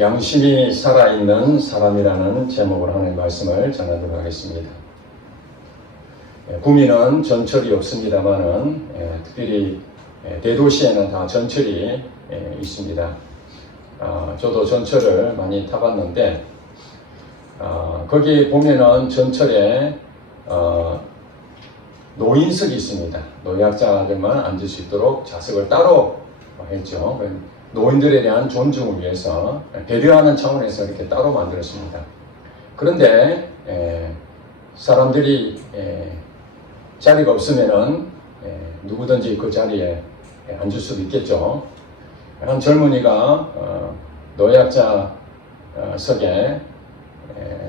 양심이 살아있는 사람이라는 제목으로 하나님의 말씀을 전하도록 하겠습니다. 구미는 전철이 없습니다만은 특별히 대도시에는 다 전철이 있습니다. 저도 전철을 많이 타봤는데 거기 보면은 전철에 노인석이 있습니다. 노약자들만 앉을 수 있도록 좌석을 따로 했죠. 노인들에 대한 존중을 위해서 배려하는 차원에서 이렇게 따로 만들었습니다. 그런데 사람들이 자리가 없으면은 누구든지 그 자리에 앉을 수도 있겠죠. 한 젊은이가 노약자석에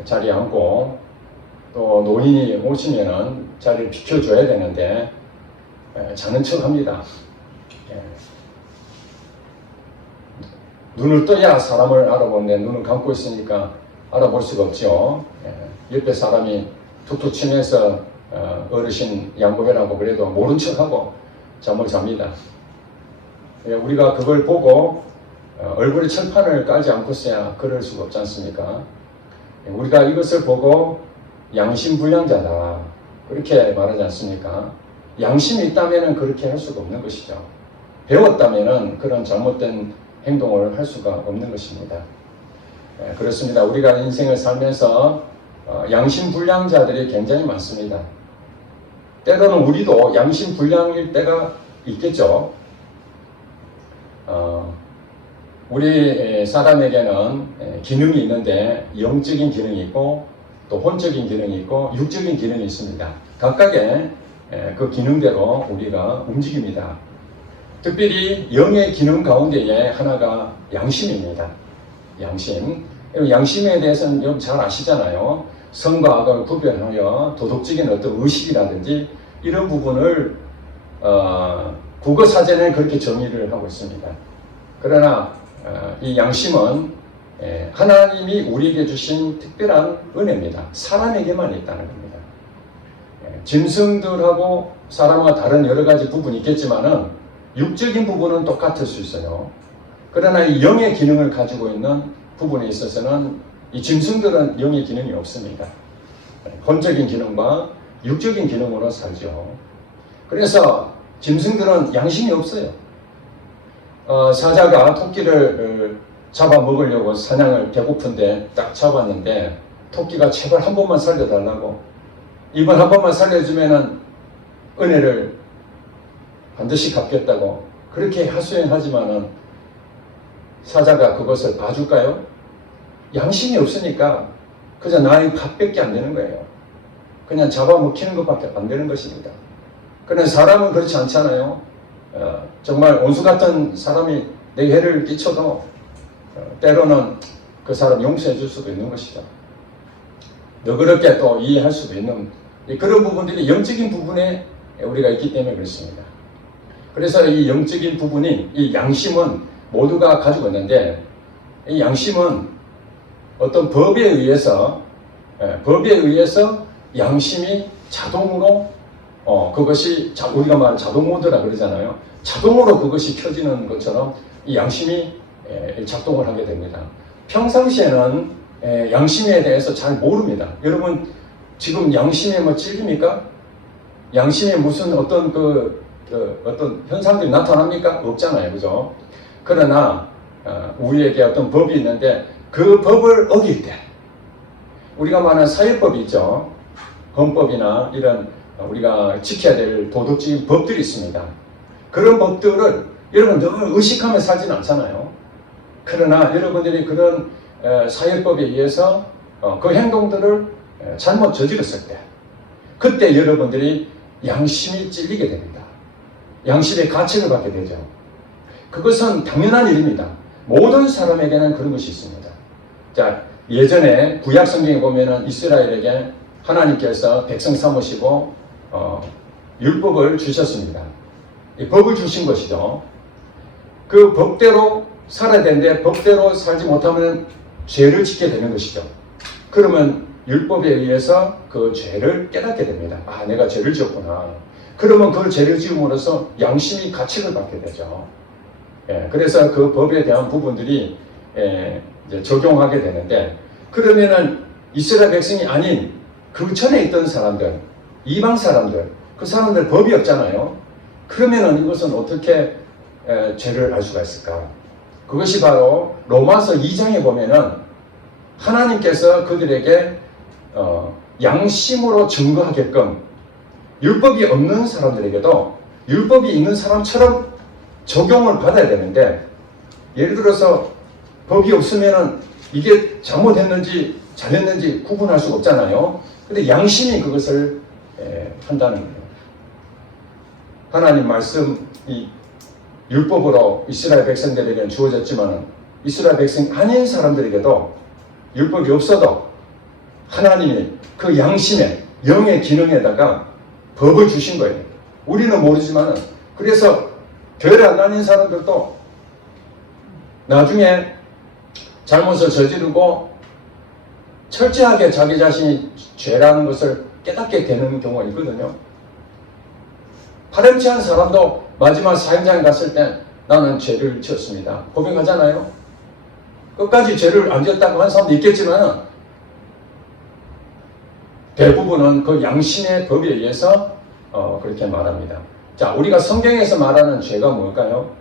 자리에 앉고 또 노인이 오시면은 자리를 비켜줘야 되는데 자는 척 합니다. 눈을 떠야 사람을 알아보는데 눈을 감고 있으니까 알아볼 수가 없죠. 옆에 사람이 툭툭 치면서 어르신 양보해라고 그래도 모른 척하고 잠을 잡니다. 우리가 그걸 보고 얼굴에 철판을 깔지 않고서야 그럴 수가 없지 않습니까? 우리가 이것을 보고 양심불량자다 그렇게 말하지 않습니까? 양심이 있다면 그렇게 할 수가 없는 것이죠. 배웠다면 그런 잘못된 행동을 할 수가 없는 것입니다. 그렇습니다. 우리가 인생을 살면서 양심불량자들이 굉장히 많습니다. 때로는 우리도 양심불량일 때가 있겠죠. 우리 사람에게는 기능이 있는데 영적인 기능이 있고 또 혼적인 기능이 있고 육적인 기능이 있습니다. 각각의 그 기능대로 우리가 움직입니다. 특별히 영의 기능 가운데에 하나가 양심입니다. 양심. 양심에 대해서는 여러분 잘 아시잖아요. 선과 악을 구별하여 도덕적인 어떤 의식이라든지 이런 부분을 국어사전에 그렇게 정의를 하고 있습니다. 그러나 이 양심은 하나님이 우리에게 주신 특별한 은혜입니다. 사람에게만 있다는 겁니다. 짐승들하고 사람과 다른 여러 가지 부분이 있겠지만은 육적인 부분은 똑같을 수 있어요. 그러나 이 영의 기능을 가지고 있는 부분에 있어서는 이 짐승들은 영의 기능이 없습니다. 혼적인 기능과 육적인 기능으로 살죠. 그래서 짐승들은 양심이 없어요. 사자가 토끼를 잡아먹으려고 사냥을 배고픈데 딱 잡았는데 토끼가 제발 한 번만 살려달라고 이번 한 번만 살려주면은 은혜를 반드시 갚겠다고 그렇게 하소연하지만은 사자가 그것을 봐줄까요? 양심이 없으니까 그저 나의 밥밖에 안 되는 거예요. 그냥 잡아먹히는 것밖에 안 되는 것입니다. 그런데 사람은 그렇지 않잖아요. 정말 원수 같은 사람이 내 해를 끼쳐도 때로는 그 사람 용서해 줄 수도 있는 것이죠. 너그럽게 또 이해할 수도 있는 그런 부분들이 영적인 부분에 우리가 있기 때문에 그렇습니다. 그래서 이 영적인 부분이 이 양심은 모두가 가지고 있는데 이 양심은 어떤 법에 의해서 양심이 자동으로 그것이 우리가 말하는 자동 모드라 그러잖아요. 자동으로 그것이 켜지는 것처럼 이 양심이 작동을 하게 됩니다. 평상시에는 양심에 대해서 잘 모릅니다. 여러분 지금 양심에 뭐 찔립니까? 양심에 무슨 어떤 어떤 현상들이 나타납니까? 없잖아요. 그죠? 그러나 우리에게 어떤 법이 있는데 그 법을 어길 때 우리가 말하는 사회법이 있죠. 헌법이나 이런 우리가 지켜야 될 도덕적인 법들이 있습니다. 그런 법들을 여러분 늘 의식하며 살지는 않잖아요. 그러나 여러분들이 그런 사회법에 의해서 그 행동들을 잘못 저질렀을 때 그때 여러분들이 양심이 찔리게 됩니다. 양심의 가책을 받게 되죠. 그것은 당연한 일입니다. 모든 사람에게는 그런 것이 있습니다. 자, 예전에 구약 성경에 보면은 이스라엘에게 하나님께서 백성 삼으시고 율법을 주셨습니다. 이 법을 주신 것이죠. 그 법대로 살아야 되는데 법대로 살지 못하면 죄를 짓게 되는 것이죠. 그러면 율법에 의해서 그 죄를 깨닫게 됩니다. 아, 내가 죄를 지었구나. 그러면 그 죄를 지음으로써 양심이 가책을 받게 되죠. 그래서 그 법에 대한 부분들이 이제 적용하게 되는데, 그러면은 이스라엘 백성이 아닌 그 전에 있던 사람들, 이방 사람들, 그 사람들 법이 없잖아요. 그러면은 이것은 어떻게 죄를 알 수가 있을까? 그것이 바로 로마서 2장에 보면은 하나님께서 그들에게 양심으로 증거하게끔 율법이 없는 사람들에게도 율법이 있는 사람처럼 적용을 받아야 되는데, 예를 들어서 법이 없으면은 이게 잘못했는지 잘했는지 구분할 수가 없잖아요. 근데 양심이 그것을 한다는 거예요. 하나님 말씀이 율법으로 이스라엘 백성들에게 주어졌지만 이스라엘 백성 아닌 사람들에게도 율법이 없어도 하나님이 그 양심에, 영의 기능에다가 법을 주신 거예요. 우리는 모르지만, 그래서 교회를 안 다니는 사람들도 나중에 잘못을 저지르고 철저하게 자기 자신이 죄라는 것을 깨닫게 되는 경우가 있거든요. 파렴치한 사람도 마지막 사형장에 갔을 때 나는 죄를 지었습니다, 고백하잖아요. 끝까지 죄를 안 지었다고 한 사람도 있겠지만 대부분은 그 양심의 법에 의해서 그렇게 말합니다. 자, 우리가 성경에서 말하는 죄가 뭘까요?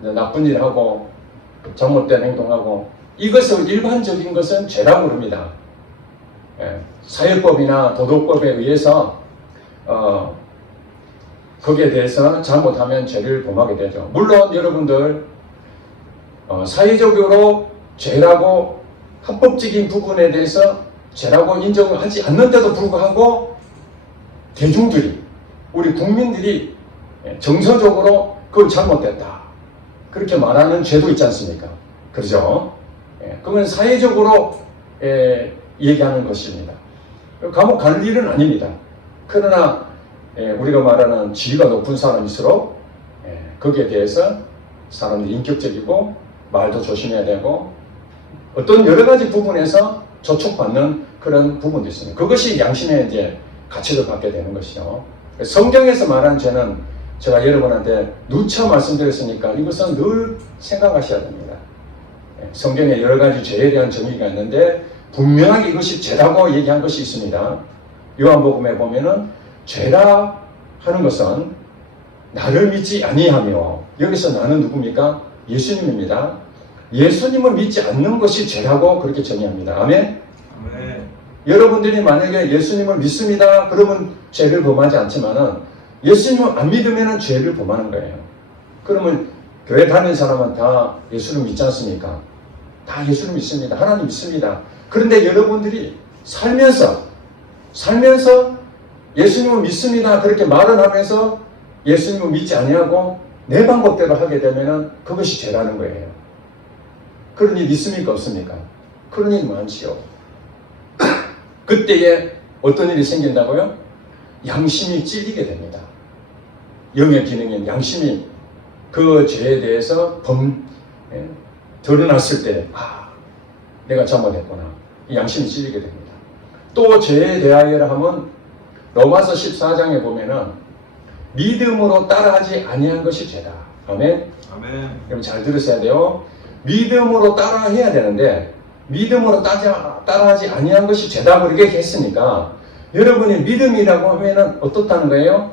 나쁜 일 하고 잘못된 행동하고, 이것을 일반적인 것은 죄라고 부릅니다. 사회법이나 도덕법에 의해서 거기에 대해서 잘못하면 죄를 범하게 되죠. 물론 여러분들 사회적으로 죄라고 합법적인 부분에 대해서 죄라고 인정을 하지 않는데도 불구하고 대중들이, 우리 국민들이 정서적으로 그건 잘못됐다 그렇게 말하는 죄도 있지 않습니까? 그렇죠? 그건 사회적으로 얘기하는 것입니다. 감옥 갈 일은 아닙니다. 그러나 우리가 말하는 지위가 높은 사람일수록 거기에 대해서 사람들이 인격적이고 말도 조심해야 되고 어떤 여러 가지 부분에서 저촉받는 그런 부분도 있습니다. 그것이 양심의 이제 가치를 갖게 되는 것이죠. 성경에서 말한 죄는 제가 여러분한테 누차 말씀드렸으니까 이것은 늘 생각하셔야 됩니다. 성경에 여러 가지 죄에 대한 정의가 있는데 분명하게 이것이 죄라고 얘기한 것이 있습니다. 요한복음에 보면은 죄라 하는 것은 나를 믿지 아니하며, 여기서 나는 누굽니까? 예수님입니다. 예수님을 믿지 않는 것이 죄라고 그렇게 정의합니다. 아멘? 아멘. 여러분들이 만약에 예수님을 믿습니다 그러면 죄를 범하지 않지만은 예수님을 안 믿으면 죄를 범하는 거예요. 그러면 교회 다니는 사람은 다 예수를 믿지 않습니까? 다 예수를 믿습니다. 하나님 믿습니다. 그런데 여러분들이 살면서 예수님을 믿습니다 그렇게 말을 하면서 예수님을 믿지 아니하고 내 방법대로 하게 되면 그것이 죄라는 거예요. 그런 일 있습니까? 없습니까? 그런 일 많지요. 그때에 어떤 일이 생긴다고요? 양심이 찔리게 됩니다. 영의 기능인 양심이 그 죄에 대해서 드러났을 때 내가 잘못했구나. 이 양심이 찔리게 됩니다. 또 죄에 대하여라 하면 로마서 14장에 보면은 믿음으로 따라하지 아니한 것이 죄다. 아멘? 아멘. 여러분 잘 들으셔야 돼요. 믿음으로 따라해야 되는데 믿음으로 따라하지 아니한 것이 죄다 그렇게 했으니까 여러분이 믿음이라고 하면은 어떻다는 거예요?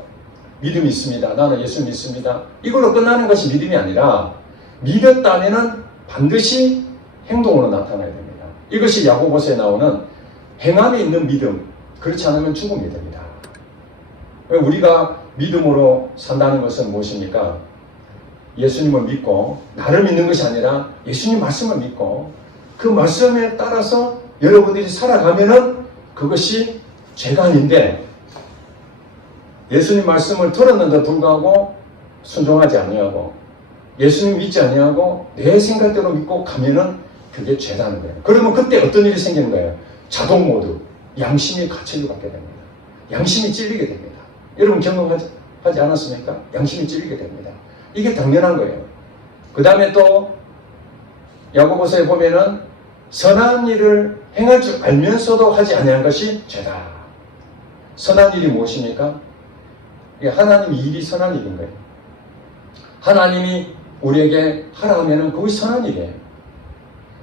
믿음이 있습니다. 나는 예수 믿습니다. 이걸로 끝나는 것이 믿음이 아니라 믿었다면은 반드시 행동으로 나타나야 됩니다. 이것이 야고보서에 나오는 행함이 있는 믿음. 그렇지 않으면 죽은 믿음이다. 우리가 믿음으로 산다는 것은 무엇입니까? 예수님을 믿고 나를 믿는 것이 아니라 예수님 말씀을 믿고 그 말씀에 따라서 여러분들이 살아가면은 그것이 죄가 아닌데, 예수님 말씀을 들었는데 불구하고 순종하지 아니하고 예수님 믿지 아니하고 내 생각대로 믿고 가면은 그게 죄라는 거예요. 그러면 그때 어떤 일이 생기는 거예요? 자동 모드, 양심이 가치를 갖게 됩니다. 양심이 찔리게 됩니다. 여러분 경험하지 않았습니까? 양심이 찔리게 됩니다. 이게 당연한 거예요. 그 다음에 또 야고보서에 보면은 선한 일을 행할 줄 알면서도 하지 아니한 것이 죄다. 선한 일이 무엇입니까? 하나님 일이 선한 일인 거예요. 하나님이 우리에게 하라 하면은 그것이 선한 일이에요.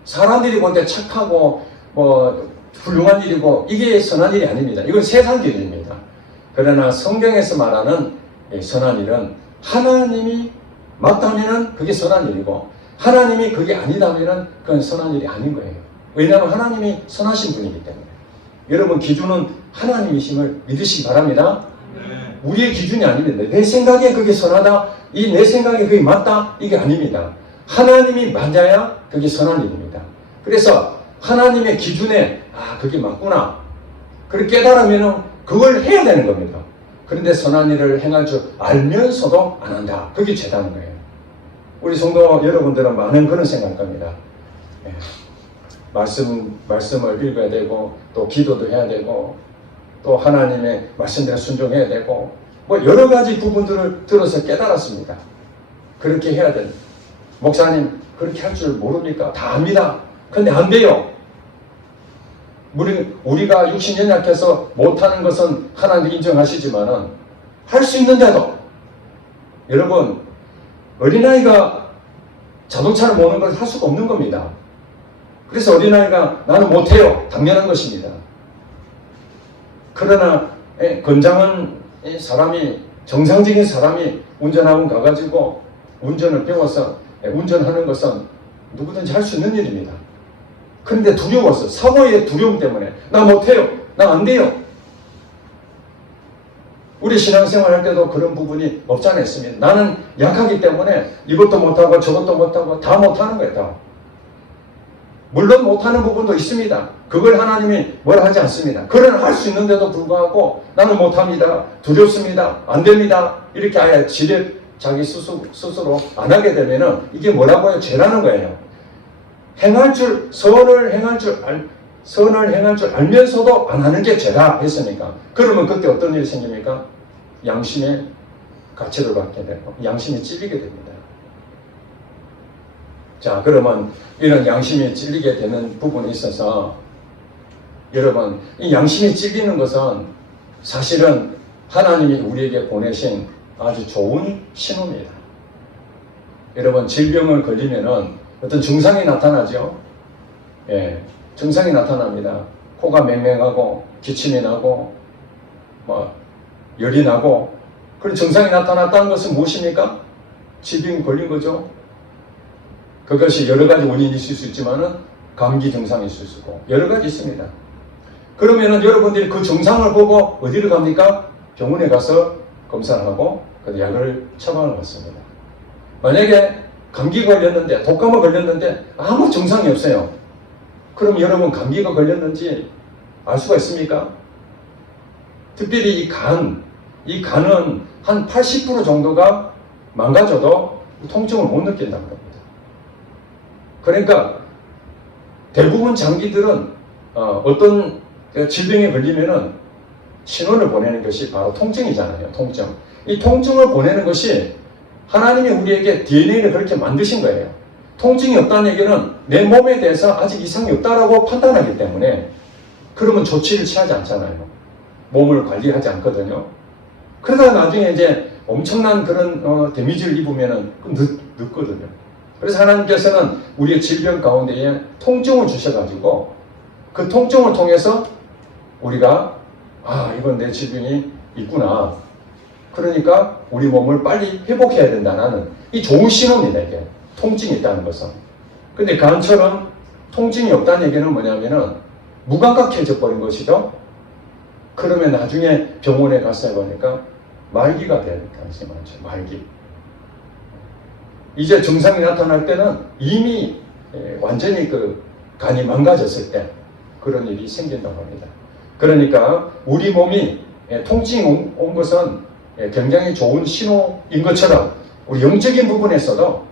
사람들이 볼 때 착하고 뭐 훌륭한 일이고 이게 선한 일이 아닙니다. 이건 세상 일입니다. 그러나 성경에서 말하는 선한 일은 하나님이 맞다면 그게 선한 일이고 하나님이 그게 아니다면 그건 선한 일이 아닌 거예요. 왜냐하면 하나님이 선하신 분이기 때문에. 여러분 기준은 하나님이심을 믿으시기 바랍니다. 우리의 기준이 아닙니다. 내 생각에 그게 선하다, 이 내 생각에 그게 맞다, 이게 아닙니다. 하나님이 맞아야 그게 선한 일입니다. 그래서 하나님의 기준에 그게 맞구나 그렇게 깨달으면 그걸 해야 되는 겁니다. 그런데 선한 일을 행할 줄 알면서도 안 한다. 그게 죄다는 거예요. 우리 성도 여러분들은 많은 그런 생각할 겁니다. 말씀을 읽어야 되고 또 기도도 해야 되고 또 하나님의 말씀대로 순종해야 되고 뭐 여러 가지 부분들을 들어서 깨달았습니다. 그렇게 해야 된다. 목사님 그렇게 할 줄 모릅니까? 다 압니다. 근데 안 돼요. 우리가 육신 연약해서 못하는 것은 하나님 인정하시지만은 할 수 있는데도 여러분 어린아이가 자동차를 모는 걸 할 수가 없는 겁니다. 그래서 어린아이가 나는 못해요. 당연한 것입니다. 그러나 건장한 사람이 정상적인 사람이 운전학원 가가지고 운전을 배워서 운전하는 것은 누구든지 할 수 있는 일입니다. 그런데 두려워서 사고의 두려움 때문에 나 못해요. 나 안 돼요. 우리 신앙생활 할 때도 그런 부분이 없지 않아 있습니다. 나는 약하기 때문에 이것도 못하고 저것도 못하고 다 못하는 거예요. 다. 물론 못하는 부분도 있습니다. 그걸 하나님이 뭐라 하지 않습니다. 그러나 할 수 있는데도 불구하고 나는 못합니다. 두렵습니다. 안 됩니다. 이렇게 아예 자기 스스로 안 하게 되면은 이게 뭐라고요? 죄라는 거예요. 선을 행할 줄 알면서도 안 하는 게 죄다 했으니까. 그러면 그때 어떤 일이 생깁니까? 양심의 가치를 받게 되고 양심이 찔리게 됩니다. 자, 그러면 이런 양심이 찔리게 되는 부분에 있어서 여러분, 이 양심이 찔리는 것은 사실은 하나님이 우리에게 보내신 아주 좋은 신호입니다. 여러분, 질병을 걸리면은 어떤 증상이 나타나죠. 증상이 나타납니다. 코가 맹맹하고 기침이 나고 열이 나고 그런 증상이 나타났다는 것은 무엇입니까? 질병이 걸린 거죠. 그것이 여러 가지 원인이 있을 수 있지만은 감기 증상이 있을 수 있고 여러 가지 있습니다. 그러면은 여러분들이 그 증상을 보고 어디를 갑니까? 병원에 가서 검사를 하고 그 약을 처방을 받습니다. 만약에 감기 걸렸는데 독감을 걸렸는데 아무 증상이 없어요. 그럼 여러분 감기가 걸렸는지 알 수가 있습니까? 특별히 이 간은 한 80% 정도가 망가져도 통증을 못 느낀다는 겁니다. 그러니까 대부분 장기들은 어떤 질병에 걸리면은 신호를 보내는 것이 바로 통증이잖아요. 통증. 이 통증을 보내는 것이 하나님이 우리에게 DNA를 그렇게 만드신 거예요. 통증이 없다는 얘기는 내 몸에 대해서 아직 이상이 없다라고 판단하기 때문에 그러면 조치를 취하지 않잖아요. 몸을 관리하지 않거든요. 그러다가 나중에 이제 엄청난 그런 데미지를 입으면은 늦거든요. 그래서 하나님께서는 우리의 질병 가운데에 통증을 주셔가지고 그 통증을 통해서 우리가 이건 내 질병이 있구나. 그러니까 우리 몸을 빨리 회복해야 된다는 이 좋은 신호입니다. 이게 통증이 있다는 것은. 근데 간처럼 통증이 없다는 얘기는 뭐냐면은 무감각해져 버린 것이죠. 그러면 나중에 병원에 가서 해보니까 말기가 될 가능성이 많죠. 말기. 이제 증상이 나타날 때는 이미 완전히 그 간이 망가졌을 때 그런 일이 생긴다고 합니다. 그러니까 우리 몸이 통증이 온 것은 굉장히 좋은 신호인 것처럼 우리 영적인 부분에서도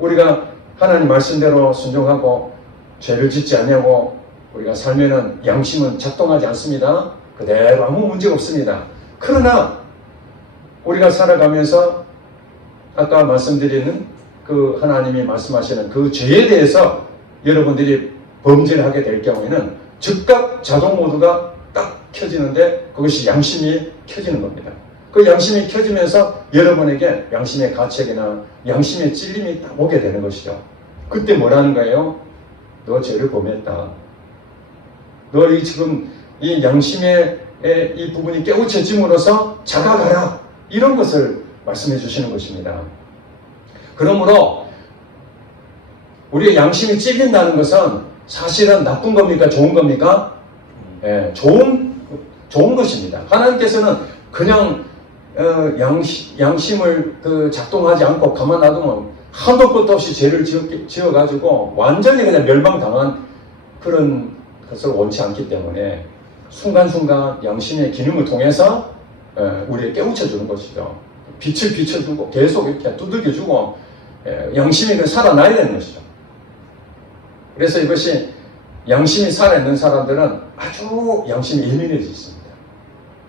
우리가 하나님 말씀대로 순종하고 죄를 짓지 않냐고 우리가 살면은 양심은 작동하지 않습니다. 그대로 아무 문제가 없습니다. 그러나 우리가 살아가면서 아까 말씀드리는 그 하나님이 말씀하시는 그 죄에 대해서 여러분들이 범죄를 하게 될 경우에는 즉각 자동 모드가 딱 켜지는데 그것이 양심이 켜지는 겁니다. 그 양심이 켜지면서 여러분에게 양심의 가책이나 양심의 찔림이 딱 오게 되는 것이죠. 그때 뭐라는 거예요? 너 죄를 범했다. 너 지금 이 양심의 이 부분이 깨우쳐짐으로써 자각하라. 이런 것을 말씀해 주시는 것입니다. 그러므로 우리의 양심이 찔린다는 것은 사실은 나쁜 겁니까? 좋은 겁니까? 좋은 것입니다. 하나님께서는 그냥 양심을 작동하지 않고 가만 놔두면 한도 끝도 없이 죄를 지어가지고 완전히 그냥 멸망당한 그런 것을 원치 않기 때문에 순간순간 양심의 기능을 통해서 우리를 깨우쳐주는 것이죠. 빛을 비춰주고 계속 이렇게 두들겨주고 양심이 살아나야 되는 것이죠. 그래서 이것이 양심이 살아있는 사람들은 아주 양심이 예민해져 있습니다.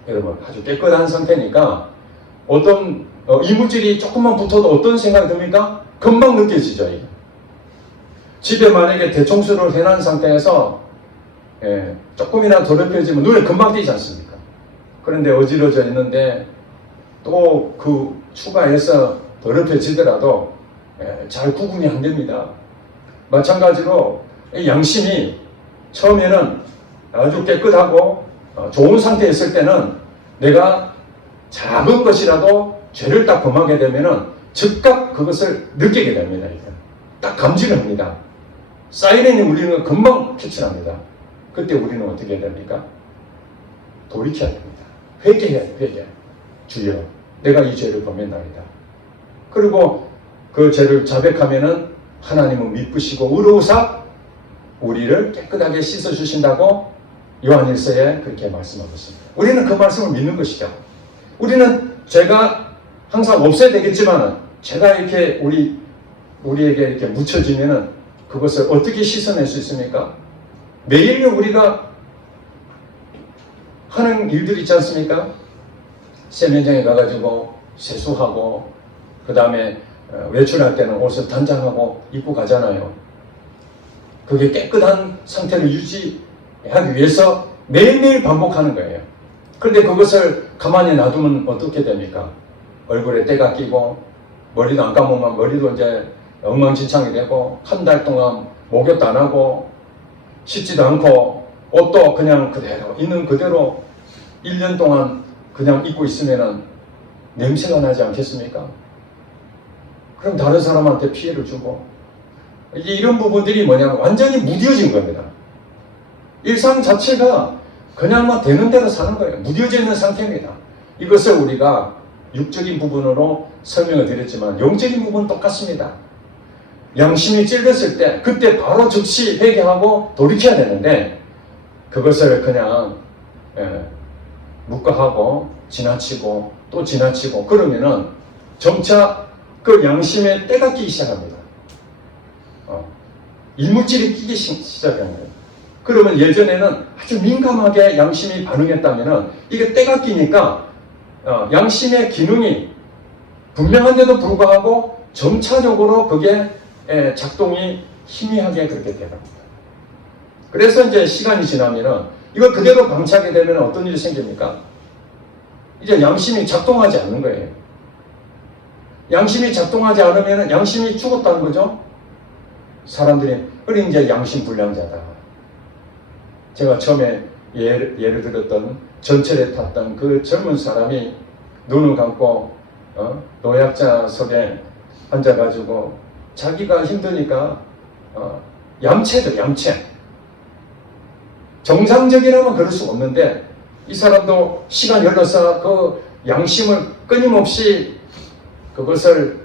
여러분 아주 깨끗한 상태니까 어떤 이물질이 조금만 붙어도 어떤 생각이 듭니까? 금방 느껴지죠. 이게. 집에 만약에 대청소를 해놓은 상태에서 조금이나 더럽혀지면 눈에 금방 띄지 않습니까? 그런데 어지러져 있는데 또 그 추가해서 더럽혀지더라도 잘 구분이 안 됩니다. 마찬가지로 양심이 처음에는 아주 깨끗하고 좋은 상태에 있을 때는 내가 작은 것이라도 죄를 딱 범하게 되면은 즉각 그것을 느끼게 됩니다. 딱 감지를 합니다. 사이렌이 울리는 건 금방 캐치합니다. 그때 우리는 어떻게 해야 됩니까? 돌이켜야 됩니다. 회개해야 돼요. 회개. 주여, 내가 이 죄를 범했나이다. 그리고 그 죄를 자백하면은 하나님은 미쁘시고 의로우사 우리를 깨끗하게 씻어주신다고 요한일서에 그렇게 말씀하고 있습니다. 우리는 그 말씀을 믿는 것이죠. 우리는 죄가 항상 없어야 되겠지만 죄가 이렇게 우리에게 이렇게 묻혀지면은 그것을 어떻게 씻어낼 수 있습니까? 매일 우리가 하는 일들이 있지 않습니까? 세면장에 가가지고 세수하고 그 다음에 외출할 때는 옷을 단장하고 입고 가잖아요. 그게 깨끗한 상태를 유지하기 위해서 매일매일 반복하는 거예요. 그런데 그것을 가만히 놔두면 어떻게 됩니까? 얼굴에 때가 끼고 머리도 안 감으면 머리도 이제 엉망진창이 되고 한 달 동안 목욕도 안 하고 씻지도 않고 옷도 그냥 그대로 있는 그대로 1년 동안 그냥 입고 있으면은 냄새가 나지 않겠습니까? 그럼 다른 사람한테 피해를 주고 이제 이런 부분들이 뭐냐면 완전히 무뎌진 겁니다. 일상 자체가 그냥 되는 대로 사는 거예요. 무뎌져 있는 상태입니다. 이것을 우리가 육적인 부분으로 설명을 드렸지만 영적인 부분은 똑같습니다. 양심이 찔렸을 때 그때 바로 즉시 회개하고 돌이켜야 되는데 그것을 그냥 묵과하고 지나치고 또 지나치고 그러면은 점차 그 양심에 때가 끼기 시작합니다. 이물질이 끼기 시작하는 거예요. 그러면 예전에는 아주 민감하게 양심이 반응했다면은 이게 때가 끼니까 양심의 기능이 분명한데도 불구하고 점차적으로 그게 작동이 희미하게 그렇게 되갑니다. 그래서 이제 시간이 지나면은 이걸 그대로 방치하게 되면 어떤 일이 생깁니까? 이제 양심이 작동하지 않는 거예요. 양심이 작동하지 않으면 양심이 죽었다는 거죠. 사람들이 그래 이제 양심 불량자다. 제가 처음에 예를 들었던 전철에 탔던 그 젊은 사람이 눈을 감고 노약자석에 앉아가지고 자기가 힘드니까 얌체죠. 얌체. 정상적이라면 그럴 수 없는데 이 사람도 시간이 흘러서 그 양심을 끊임없이 그것을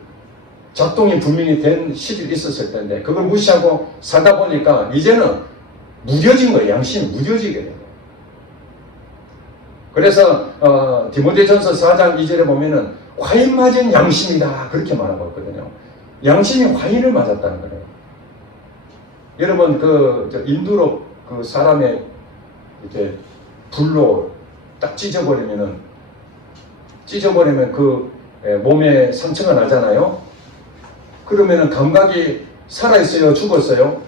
작동이 분명히 된 시절이 있었을 텐데 그걸 무시하고 살다 보니까 이제는 무뎌진 거예요. 양심이 무뎌지게 돼요. 그래서 디모데전서 4장 2절에 보면은 화인 맞은 양심이다 그렇게 말하고 있거든요. 양심이 화인을 맞았다는 거예요. 여러분 인두로 그 사람의 이렇게 불로 딱 찢어버리면 그 몸에 상처가 나잖아요. 그러면은 감각이 살아있어요? 죽었어요?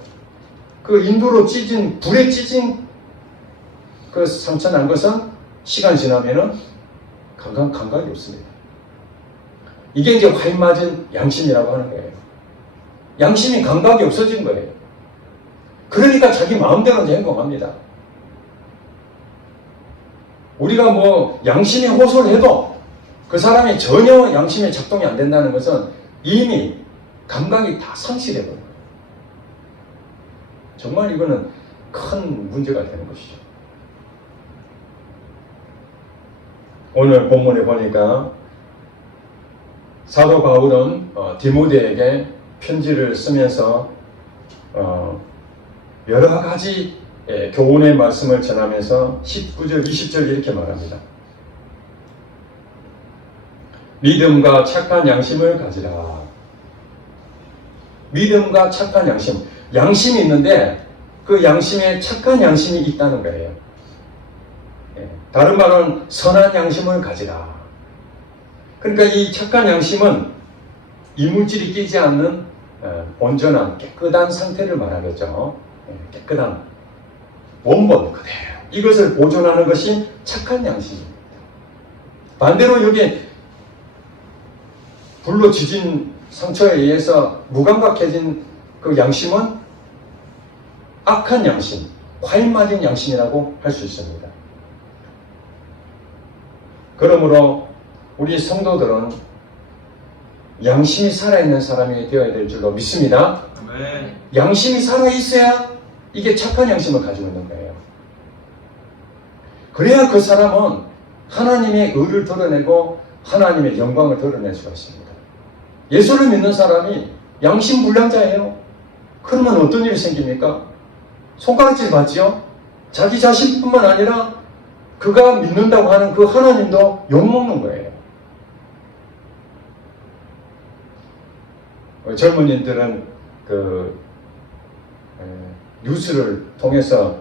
그 인두로 불에 찢은 그 상처 난 것은 시간 지나면은 감각이 없습니다. 이게 이제 화인 맞은 양심이라고 하는 거예요. 양심이 감각이 없어진 거예요. 그러니까 자기 마음대로 이제 행동합니다. 우리가 뭐 양심이 호소를 해도 그 사람이 전혀 양심의 작동이 안 된다는 것은 이미 감각이 다 상실해버려요. 정말 이거는 큰 문제가 되는 것이죠. 오늘 본문에 보니까 사도 바울은 디모데에게 편지를 쓰면서 여러 가지 교훈의 말씀을 전하면서 19절, 20절 이렇게 말합니다. 믿음과 착한 양심을 가지라. 믿음과 착한 양심. 양심이 있는데 그 양심에 착한 양심이 있다는 거예요. 다른 말은 선한 양심을 가지라. 그러니까 이 착한 양심은 이물질이 끼지 않는 온전한 깨끗한 상태를 말하겠죠. 깨끗한 원본 그대로 이것을 보존하는 것이 착한 양심입니다. 반대로 여기 불로 지진 상처에 의해서 무감각해진 그 양심은 악한 양심, 화인 맞은 양심이라고 할 수 있습니다. 그러므로 우리 성도들은 양심이 살아있는 사람이 되어야 될 줄로 믿습니다. 네. 양심이 살아있어야 이게 착한 양심을 가지고 있는 거예요. 그래야 그 사람은 하나님의 의를 드러내고 하나님의 영광을 드러낼 수가 있습니다. 예수를 믿는 사람이 양심 불량자예요. 그러면 어떤 일이 생깁니까? 손가락질 받지요? 자기 자신뿐만 아니라 그가 믿는다고 하는 그 하나님도 욕먹는 거예요. 젊은이들은 뉴스를 통해서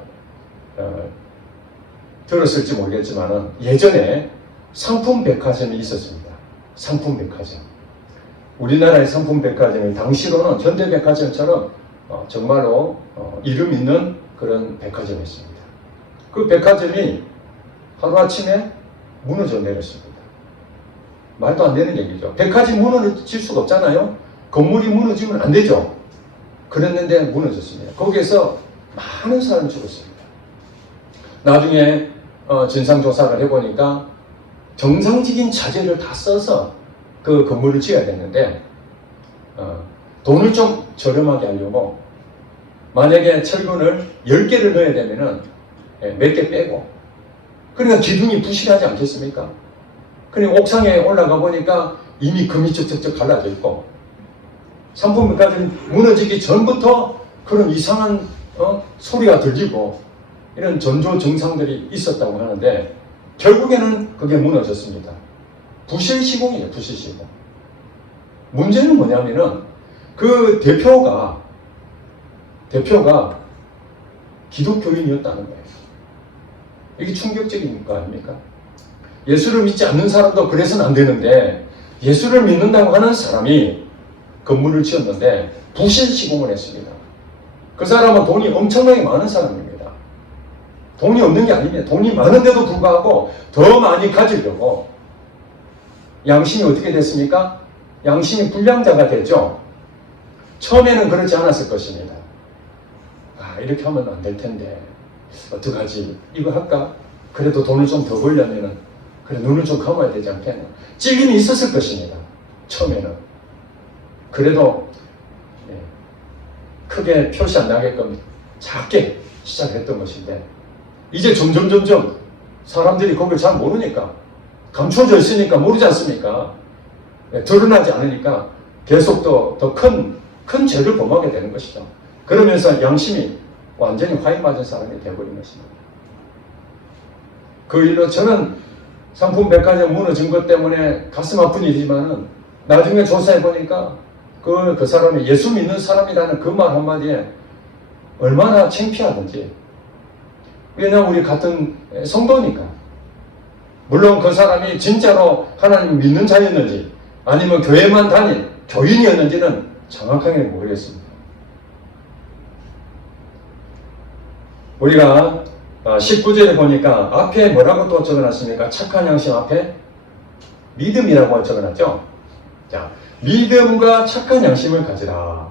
들었을지 모르겠지만 예전에 상품백화점이 있었습니다. 상품백화점. 우리나라의 상품백화점이 당시로는 현대백화점처럼 정말로 이름 있는 그런 백화점이었습니다. 그 백화점이 하루아침에 무너져 내렸습니다. 말도 안 되는 얘기죠. 백화점이 무너질 수가 없잖아요. 건물이 무너지면 안 되죠. 그랬는데 무너졌습니다. 거기에서 많은 사람이 죽었습니다. 나중에 진상조사를 해보니까 정상적인 자재를 다 써서 그 건물을 지어야 되는데 돈을 좀 저렴하게 하려고 만약에 철근을 10개를 넣어야 되면은 몇 개 빼고 그러니까 기둥이 부실하지 않겠습니까? 그러니까 옥상에 올라가 보니까 이미 금이 쩍쩍쩍 갈라져 있고 상품백화점이 무너지기 전부터 그런 이상한 소리가 들리고 이런 전조 증상들이 있었다고 하는데 결국에는 그게 무너졌습니다. 부실시공이에요. 부실시공. 문제는 뭐냐면은 그 대표가 기독교인이었다는 거예요. 이게 충격적인 거 아닙니까? 예수를 믿지 않는 사람도 그래서는 안 되는데 예수를 믿는다고 하는 사람이 건물을 지었는데 부실시공을 했습니다. 그 사람은 돈이 엄청나게 많은 사람입니다. 돈이 없는 게 아닙니다. 돈이 많은데도 불구하고 더 많이 가지려고 양심이 어떻게 됐습니까? 양심이 불량자가 됐죠. 처음에는 그렇지 않았을 것입니다. 이렇게 하면 안 될 텐데 어떡하지? 이거 할까? 그래도 돈을 좀 더 벌려면은 그래 눈을 좀 감아야 되지 않겠나? 찔림이 있었을 것입니다. 처음에는. 그래도 크게 표시 안 나게끔 작게 시작했던 것인데 이제 점점 사람들이 그걸 잘 모르니까 감춰져 있으니까 모르지 않습니까? 드러나지 않으니까 계속 더 큰 죄를 범하게 되는 것이죠. 그러면서 양심이 완전히 화인 맞은 사람이 되어버린 것입니다. 그 일로 저는 상품백화점 무너진 것 때문에 가슴 아픈 일이지만은 나중에 조사해 보니까 그 사람이 예수 믿는 사람이라는 그 말 한마디에 얼마나 창피하든지. 왜냐하면 우리 같은 성도니까. 물론 그 사람이 진짜로 하나님 믿는 자였는지 아니면 교회만 다닌 교인이었는지는 정확하게 모르겠습니다. 우리가 19절에 보니까 앞에 뭐라고 또 적어놨습니까? 착한 양심 앞에 믿음이라고 적어놨죠. 자, 믿음과 착한 양심을 가지라.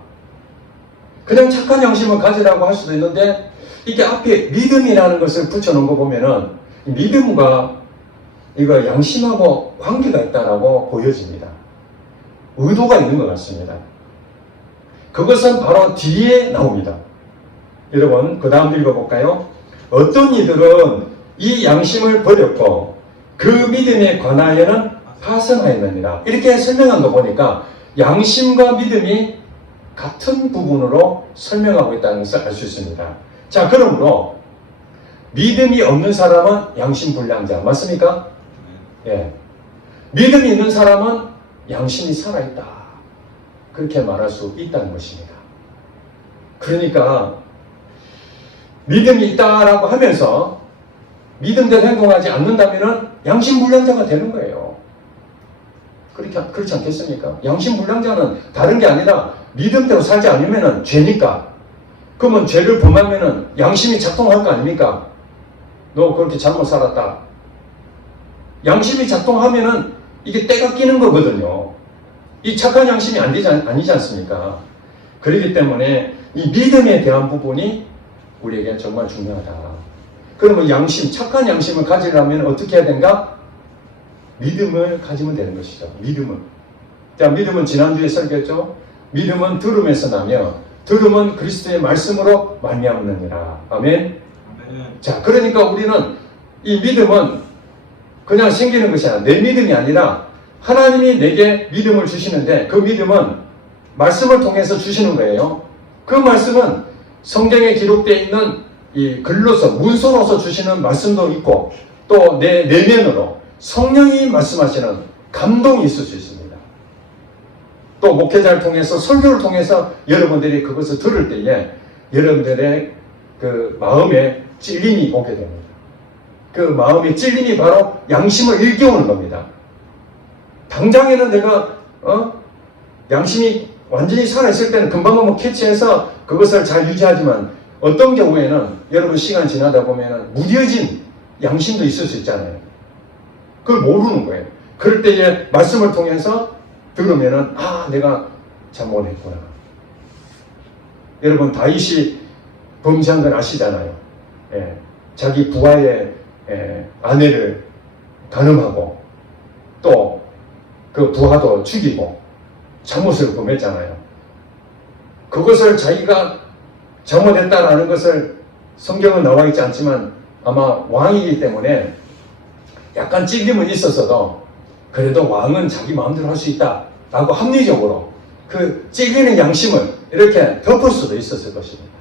그냥 착한 양심을 가지라고 할 수도 있는데 이게 앞에 믿음이라는 것을 붙여놓은 거 보면은 믿음과 이거 양심하고 관계가 있다라고 보여집니다. 의도가 있는 것 같습니다. 그것은 바로 뒤에 나옵니다. 여러분, 그 다음 읽어볼까요? 어떤 이들은 이 양심을 버렸고 그 믿음에 관하여는 파선하였느니라. 이렇게 설명한 거 보니까 양심과 믿음이 같은 부분으로 설명하고 있다는 것을 알 수 있습니다. 자, 그러므로 믿음이 없는 사람은 양심불량자. 맞습니까? 예. 믿음이 있는 사람은 양심이 살아있다. 그렇게 말할 수 있다는 것입니다. 그러니까 믿음이 있다라고 하면서 믿음대로 행동하지 않는다면 양심불량자가 되는 거예요. 그렇지 않겠습니까? 양심불량자는 다른 게 아니라 믿음대로 살지 않으면 죄니까. 그러면 죄를 범하면 양심이 작동할 거 아닙니까? 너 그렇게 잘못 살았다. 양심이 작동하면 이게 때가 끼는 거거든요. 이 착한 양심이 아니지 않습니까? 그렇기 때문에 이 믿음에 대한 부분이 우리에게 정말 중요하다. 그러면 양심, 착한 양심을 가지려면 어떻게 해야 되는가? 믿음을 가지면 되는 것이죠. 믿음을. 자, 믿음은 지난주에 설교했죠. 믿음은 들음에서 나며 들음은 그리스도의 말씀으로 말미암느니라. 아멘. 자, 그러니까 우리는 이 믿음은 그냥 생기는 것이 아니라 내 믿음이 아니라 하나님이 내게 믿음을 주시는데 그 믿음은 말씀을 통해서 주시는 거예요. 그 말씀은 성경에 기록되어 있는 이 글로서 문서로서 주시는 말씀도 있고 또 내 내면으로 성령이 말씀하시는 감동이 있을 수 있습니다. 또 목회자를 통해서 설교를 통해서 여러분들이 그것을 들을 때에 여러분들의 그 마음에 찔림이 오게 됩니다. 그 마음의 찔림이 바로 양심을 일깨우는 겁니다. 당장에는 내가 양심이 완전히 살아있을 때는 금방 캐치해서 그것을 잘 유지하지만 어떤 경우에는 여러분 시간 지나다 보면 무뎌진 양심도 있을 수 있잖아요. 그걸 모르는 거예요. 그럴 때에 말씀을 통해서 들으면은 내가 잘못했구나. 여러분 다윗이 범죄한 건 아시잖아요. 예, 자기 부하의 아내를 간음하고 또 그 부하도 죽이고 잘못을 범했잖아요. 그것을 자기가 잘못했다라는 것을 성경은 나와 있지 않지만 아마 왕이기 때문에 약간 찔림은 있었어도 그래도 왕은 자기 마음대로 할 수 있다라고 합리적으로 그 찔리는 양심을 이렇게 덮을 수도 있었을 것입니다.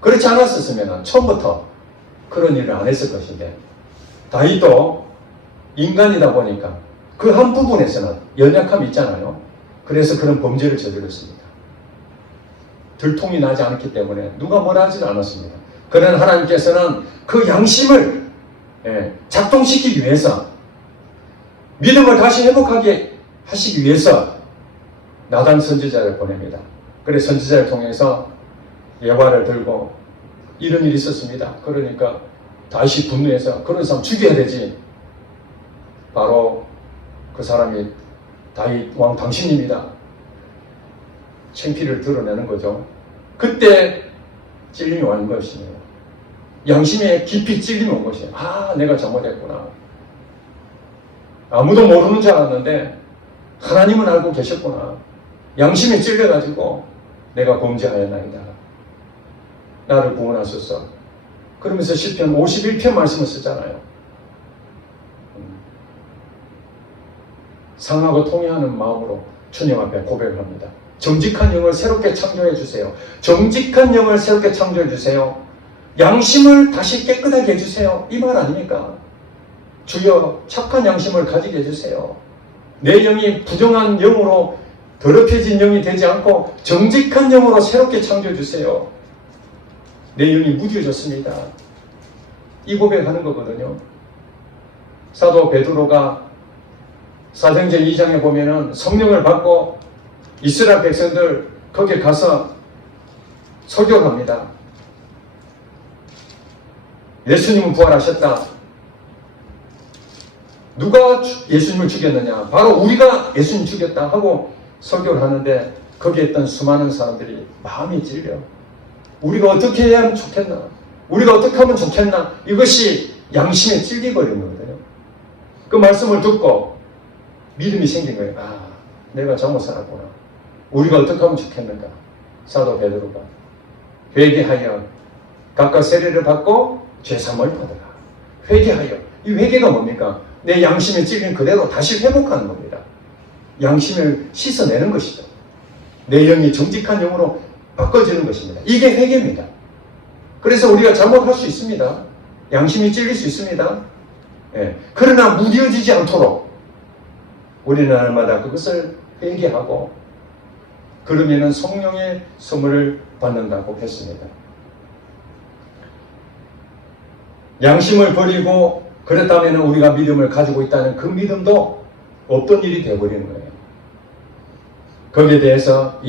그렇지 않았었으면 처음부터 그런 일을 안 했을 것인데 다윗도 인간이다 보니까 그 한 부분에서는 연약함이 있잖아요. 그래서 그런 범죄를 저질렀습니다. 들통이 나지 않았기 때문에 누가 뭐라 하지는 않았습니다. 그러나 하나님께서는 그 양심을 작동시키기 위해서 믿음을 다시 회복하게 하시기 위해서 나단 선지자를 보냅니다. 그래서 선지자를 통해서 예화를 들고 이런 일이 있었습니다. 그러니까 다시 분노해서 그런 사람 죽여야 되지. 바로 그 사람이 다윗 왕 당신입니다. 창피를 드러내는 거죠. 그때 찔림이 온 것이에요. 양심에 깊이 찔림이 온 것이에요. 내가 잘못했구나. 아무도 모르는 줄 알았는데 하나님은 알고 계셨구나. 양심에 찔려가지고 내가 범죄하였나이다. 나를 구원하소서. 그러면서 시편 51편 말씀을 쓰잖아요. 상하고 통회하는 마음으로 주님 앞에 고백을 합니다. 정직한 영을 새롭게 창조해 주세요. 정직한 영을 새롭게 창조해 주세요. 양심을 다시 깨끗하게 해주세요. 이 말 아닙니까? 주여 착한 양심을 가지게 해주세요. 내 영이 부정한 영으로 더럽혀진 영이 되지 않고 정직한 영으로 새롭게 창조해 주세요. 내 영이 무뎌졌습니다. 이 고백하는 거거든요. 사도 베드로가 사도행전 2장에 보면은 성령을 받고 이스라엘 백성들 거기에 가서 설교를 합니다. 예수님은 부활하셨다. 누가 예수님을 죽였느냐? 바로 우리가 예수님 죽였다 하고 설교를 하는데 거기에 있던 수많은 사람들이 마음이 찔려. 우리가 어떻게 해야 하면 좋겠나? 우리가 어떻게 하면 좋겠나? 이것이 양심에 찔겨버리는 거거든요. 그 말씀을 듣고 믿음이 생긴 거예요. 아, 내가 잘못 살았구나. 우리가 어떻게 하면 좋겠는가? 사도 베드로가 회개하여 각각 세례를 받고 죄사함을 받으라. 회개하여. 이 회개가 뭡니까? 내 양심에 찔린 그대로 다시 회복하는 겁니다. 양심을 씻어내는 것이죠. 내 영이 정직한 영으로 바꿔지는 것입니다. 이게 회개입니다. 그래서 우리가 잘못할 수 있습니다. 양심이 찔릴 수 있습니다. 예. 그러나 무뎌지지 않도록 우리는 날마다 그것을 회개하고 그러면은 성령의 선물을 받는다고 했습니다. 양심을 버리고 그랬다면 우리가 믿음을 가지고 있다는 그 믿음도 없던 일이 되어버리는 거예요. 거기에 대해서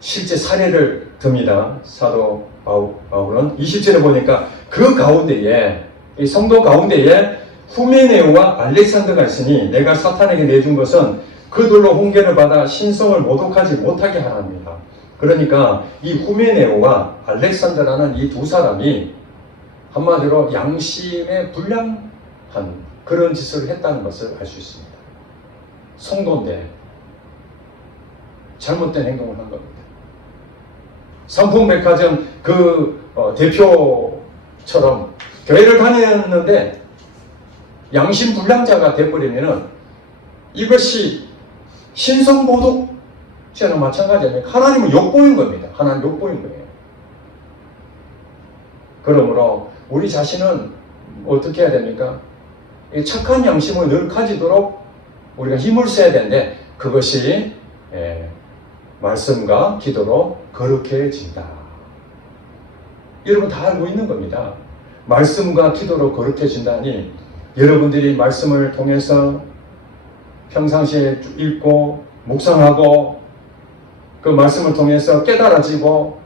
실제 사례를 듭니다. 사도 바울은 20절에 보니까 그 가운데에 이 성도 가운데에 후메네오와 알렉산더가 있으니 내가 사탄에게 내준 것은 그들로 훈계를 받아 신성을 모독하지 못하게 하랍니다. 그러니까 이 후메네오와 알렉산더라는 이 두 사람이 한마디로 양심에 불량한 그런 짓을 했다는 것을 알 수 있습니다. 성도인데 잘못된 행동을 한 겁니다. 삼풍백화점 대표처럼 교회를 다녔는데 양심 불량자가 되어버리면은 이것이 신성모독죄나 마찬가지예요. 하나님을 욕보인 겁니다. 하나님 욕보인 거예요. 그러므로 우리 자신은 어떻게 해야 됩니까? 착한 양심을 늘 가지도록 우리가 힘을 써야 되는데 그것이 말씀과 기도로 거룩해진다. 여러분 다 알고 있는 겁니다. 말씀과 기도로 거룩해진다니 여러분들이 말씀을 통해서 평상시에 읽고 묵상하고 그 말씀을 통해서 깨달아지고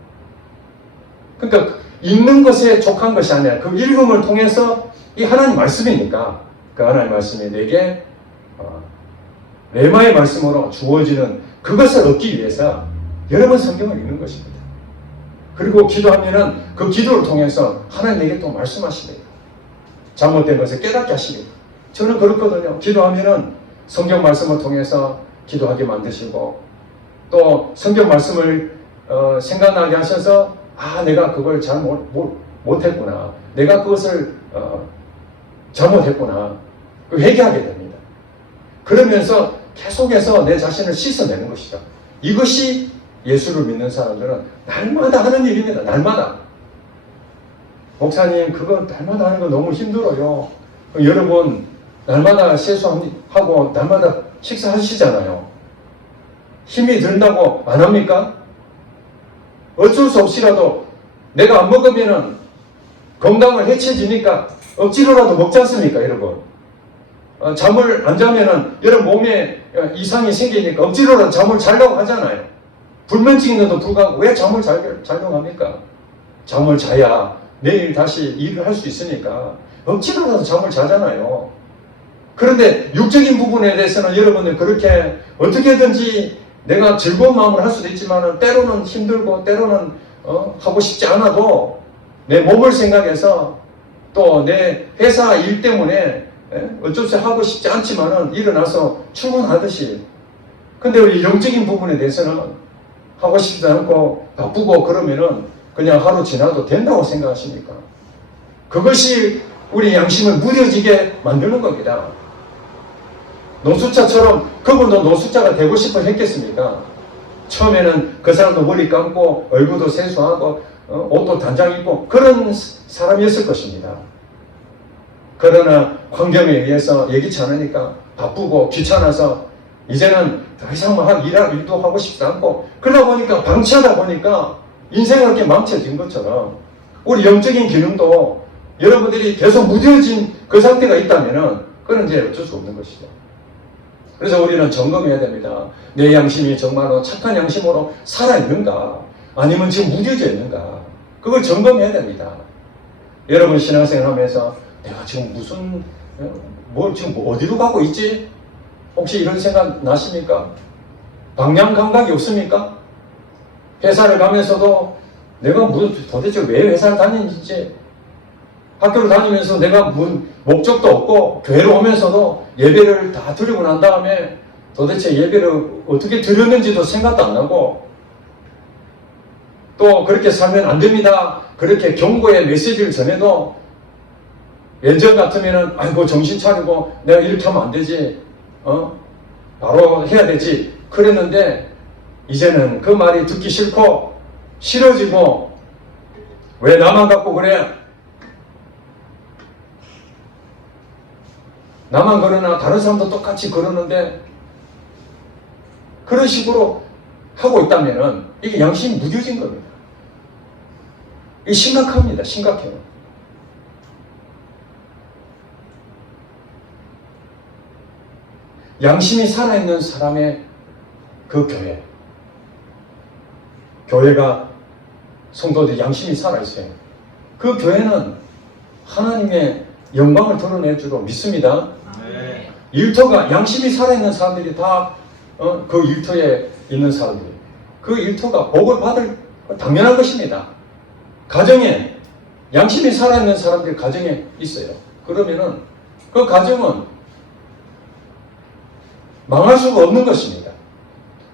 그러니까 읽는 것에 족한 것이 아니라 그 읽음을 통해서 이 하나님 말씀이니까 그 하나님 말씀이 내게 레마의 말씀으로 주어지는 그것을 얻기 위해서 여러 번 성경을 읽는 것입니다. 그리고 기도하면은 그 기도를 통해서 하나님 내게 또 말씀하십니다. 잘못된 것을 깨닫게 하십니다. 저는 그렇거든요. 기도하면은 성경 말씀을 통해서 기도하게 만드시고 또 성경 말씀을 생각나게 하셔서 내가 그걸 잘 못했구나. 내가 그것을 잘못했구나. 회개하게 됩니다. 그러면서 계속해서 내 자신을 씻어내는 것이죠. 이것이 예수를 믿는 사람들은 날마다 하는 일입니다. 날마다. 목사님 그거 날마다 하는 거 너무 힘들어요. 여러분 날마다 세수하고 날마다 식사하시잖아요. 힘이 든다고 안 합니까? 어쩔 수 없이라도 내가 안 먹으면 건강을 해쳐지니까 억지로라도 먹지 않습니까, 여러분? 잠을 안 자면은 여러분 몸에 이상이 생기니까 억지로라도 잠을 자려고 하잖아요. 불면증인데도 불구하고 왜 잠을 자려고 합니까? 잠을 자야 내일 다시 일을 할 수 있으니까 억지로라도 잠을 자잖아요. 그런데 육적인 부분에 대해서는 여러분들 그렇게 어떻게든지 내가 즐거운 마음으로 할 수도 있지만 때로는 힘들고 때로는 하고 싶지 않아도 내 몸을 생각해서 또 내 회사 일 때문에 어쩔 수 하고 싶지 않지만은 일어나서 출근하듯이 근데 우리 영적인 부분에 대해서는 하고 싶지 않고 바쁘고 그러면은 그냥 하루 지나도 된다고 생각하십니까? 그것이 우리 양심을 무뎌지게 만드는 겁니다. 노숙자처럼 그분도 노숙자가 되고 싶어 했겠습니까? 처음에는 그 사람도 머리 감고 얼굴도 세수하고 옷도 단장 입고 그런 사람이었을 것입니다. 그러나 환경에 의해서 예기치 않으니까 바쁘고 귀찮아서 이제는 더 이상 일할 일도 하고 싶지 않고 그러다 보니까 방치하다 보니까 인생이 그렇게 망쳐진 것처럼 우리 영적인 기능도 여러분들이 계속 무뎌진 그 상태가 있다면 그건 이제 어쩔 수 없는 것이죠. 그래서 우리는 점검해야 됩니다. 내 양심이 정말로 착한 양심으로 살아있는가 아니면 지금 무뎌져 있는가 그걸 점검해야 됩니다. 여러분 신앙생활 하면서 내가 지금 뭐 지금 어디로 가고 있지? 혹시 이런 생각 나십니까? 방향 감각이 없습니까? 회사를 가면서도 내가 도대체 왜 회사를 다니는지, 학교를 다니면서 내가 목적도 없고 교회로 오면서도 예배를 다 드리고 난 다음에 도대체 예배를 어떻게 드렸는지도 생각도 안 나고, 또 그렇게 살면 안 됩니다. 그렇게 경고의 메시지를 전해도 예전 같으면은 아이고 정신 차리고 내가 이렇게 하면 안 되지, 바로 해야 되지 그랬는데, 이제는 그 말이 듣기 싫고 싫어지고, 왜 나만 갖고 그래? 나만 그러나 다른 사람도 똑같이 그러는데, 그런 식으로 하고 있다면은 이게 양심이 무뎌진 겁니다. 이게 심각합니다. 심각해요. 양심이 살아있는 사람의 그 교회가 성도들이 양심이 살아있어요. 그 교회는 하나님의 영광을 드러낼 줄로 믿습니다. 네. 일터가 양심이 살아있는 사람들이 다 그 일터에 있는 사람들이, 그 일터가 복을 받을 당연한 것입니다. 가정에 양심이 살아있는 사람들이 가정에 있어요. 그러면은 그 가정은 망할 수가 없는 것입니다.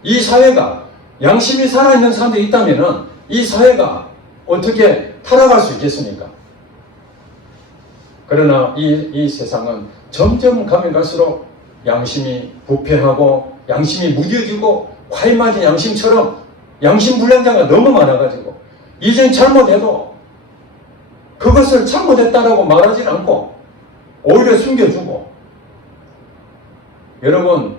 이 사회가 양심이 살아있는 사람들이 있다면은 이 사회가 어떻게 타락할 수 있겠습니까? 그러나 이 세상은 점점 가면 갈수록 양심이 부패하고 양심이 무뎌지고, 과일 맞은 양심처럼 양심 불량자가 너무 많아가지고 이젠 잘못해도 그것을 잘못했다라고 말하지 않고 오히려 숨겨주고. 여러분,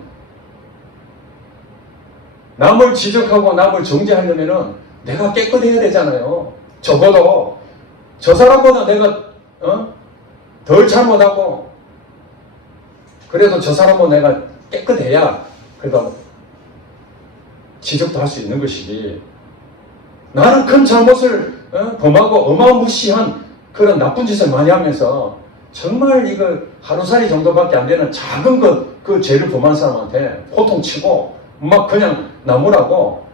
남을 지적하고 남을 정죄하려면은 내가 깨끗해야 되잖아요. 적어도 저 사람보다 내가 덜 잘못하고 그래도 저 사람보다 내가 깨끗해야 그래도 지적도 할 수 있는 것이지, 나는 큰 잘못을 범하고 어마무시한 그런 나쁜 짓을 많이 하면서 정말 이거 하루살이 정도밖에 안 되는 작은 그 죄를 범한 사람한테 호통치고 막 그냥 나무라고,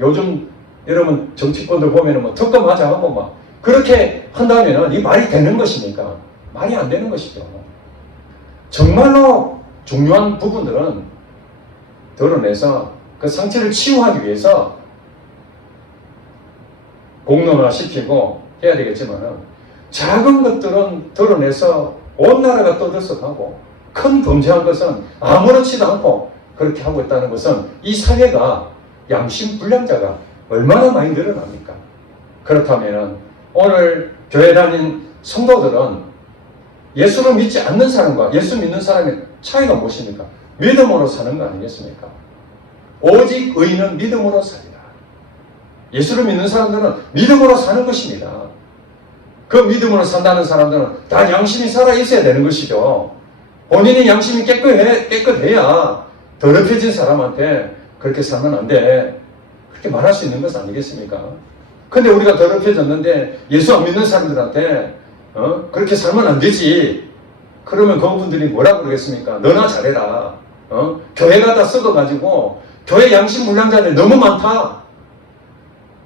요즘 여러분 정치권들 보면은 뭐 특검하자 하고 막 그렇게 한다면은 이 말이 되는 것입니까? 말이 안 되는 것이죠. 정말로 중요한 부분들은 드러내서 그 상처를 치유하기 위해서 공론화 시키고 해야 되겠지만, 작은 것들은 드러내서 온 나라가 떠들썩하고 큰 범죄한 것은 아무렇지도 않고 그렇게 하고 있다는 것은 이 사회가 양심 불량자가 얼마나 많이 늘어납니까? 그렇다면 오늘 교회 다닌 성도들은 예수를 믿지 않는 사람과 예수 믿는 사람의 차이가 무엇입니까? 믿음으로 사는 거 아니겠습니까? 오직 의인은 믿음으로 살리라. 예수를 믿는 사람들은 믿음으로 사는 것입니다. 그 믿음으로 산다는 사람들은 다 양심이 살아있어야 되는 것이죠. 본인의 양심이 깨끗해야 더럽혀진 사람한테 그렇게 살면 안 돼, 그렇게 말할 수 있는 것은 아니겠습니까? 근데 우리가 더럽혀졌는데 예수 안 믿는 사람들한테 그렇게 살면 안 되지. 그러면 그분들이 뭐라 그러겠습니까? 너나 잘해라. 교회가 다 썩어가지고 교회 양심 불량자들 너무 많다.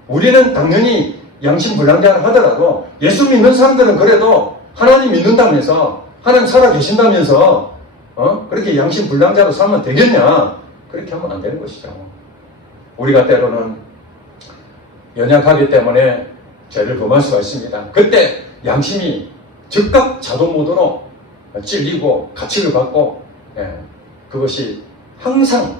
우리는 당연히 양심 불량자를 하더라도 예수 믿는 사람들은 그래도 하나님 믿는다면서, 하나님 살아 계신다면서 그렇게 양심 불량자로 살면 되겠냐? 그렇게 하면 안 되는 것이죠. 우리가 때로는 연약하기 때문에 죄를 범할 수가 있습니다. 그때 양심이 즉각 자동 모드로 찔리고 가치를 받고, 그것이 항상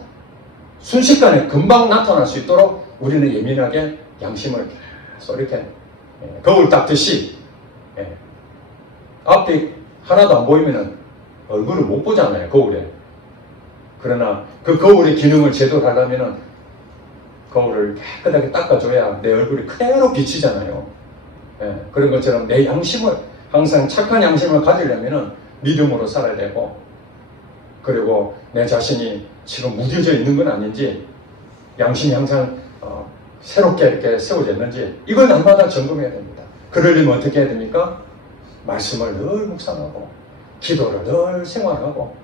순식간에 금방 나타날 수 있도록 우리는 예민하게 양심을 계속 이렇게 거울 닦듯이, 앞이 하나도 안 보이면 얼굴을 못 보잖아요, 거울에. 그러나 그 거울의 기능을 제대로 하려면 거울을 깨끗하게 닦아줘야 내 얼굴이 그대로 비치잖아요. 그런 것처럼 내 양심을, 항상 착한 양심을 가지려면 믿음으로 살아야 되고, 그리고 내 자신이 지금 무뎌져 있는 건 아닌지, 양심이 항상 새롭게 이렇게 세워졌는지, 이걸 날마다 점검해야 됩니다. 그러려면 어떻게 해야 됩니까? 말씀을 늘 묵상하고 기도를 늘 생활하고,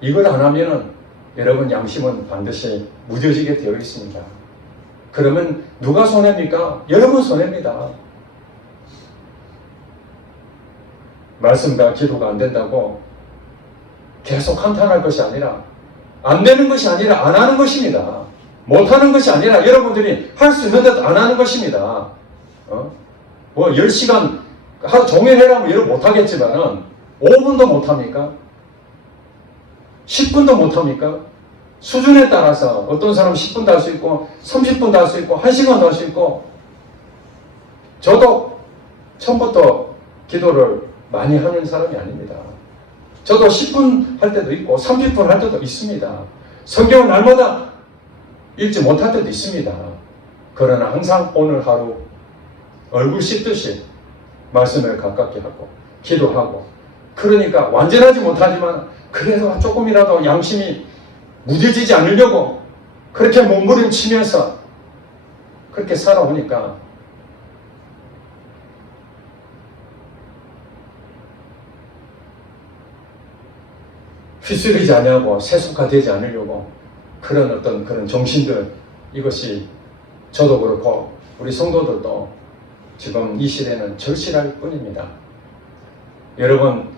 이걸 안 하면은 여러분 양심은 반드시 무뎌지게 되어 있습니다. 그러면 누가 손해입니까? 여러분 손해입니다. 말씀과 기도가 안 된다고 계속 한탄할 것이 아니라, 안 되는 것이 아니라 안 하는 것입니다. 못하는 것이 아니라 여러분들이 할 수 있는 데도 안 하는 것입니다. 뭐 10시간 하루 종일 해라면 여러분 못하겠지만은 5분도 못합니까? 10분도 못합니까? 수준에 따라서 어떤 사람은 10분도 할 수 있고 30분도 할 수 있고 1시간도 할 수 있고, 저도 처음부터 기도를 많이 하는 사람이 아닙니다. 저도 10분 할 때도 있고 30분 할 때도 있습니다. 성경을 날마다 읽지 못할 때도 있습니다. 그러나 항상 오늘 하루 얼굴 씻듯이 말씀을 가깝게 하고 기도하고, 그러니까 완전하지 못하지만 그래도 조금이라도 양심이 무뎌지지 않으려고 그렇게 몸부림치면서 그렇게 살아오니까 휘둘리지 않으려고, 세속화되지 않으려고 그런 어떤 그런 정신들, 이것이 저도 그렇고 우리 성도들도 지금 이 시대는 절실할 뿐입니다. 여러분,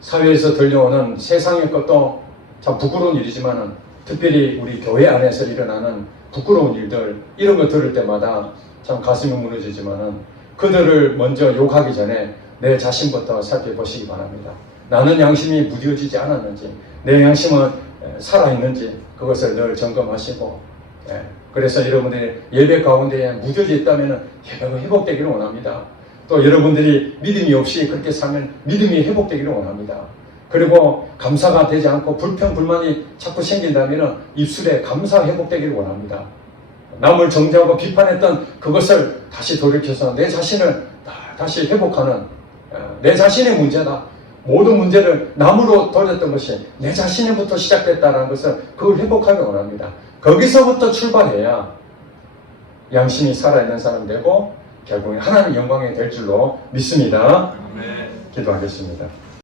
사회에서 들려오는 세상의 것도 참 부끄러운 일이지만 특별히 우리 교회 안에서 일어나는 부끄러운 일들, 이런 거 들을 때마다 참 가슴이 무너지지만 그들을 먼저 욕하기 전에 내 자신부터 살펴보시기 바랍니다. 나는 양심이 무뎌지지 않았는지, 내 양심은 살아있는지 그것을 늘 점검하시고, 그래서 여러분들이 예배 가운데 무뎌져 있다면 예배가 회복되기를 원합니다. 또 여러분들이 믿음이 없이 그렇게 살면 믿음이 회복되기를 원합니다. 그리고 감사가 되지 않고 불평, 불만이 자꾸 생긴다면 입술에 감사 회복되기를 원합니다. 남을 정죄하고 비판했던 그것을 다시 돌이켜서 내 자신을 다시 회복하는, 내 자신의 문제다. 모든 문제를 남으로 돌렸던 것이 내 자신에부터 시작됐다는 것을 그걸 회복하기 원합니다. 거기서부터 출발해야 양심이 살아있는 사람 되고 결국엔 하나님 영광이 될 줄로 믿습니다. 기도하겠습니다.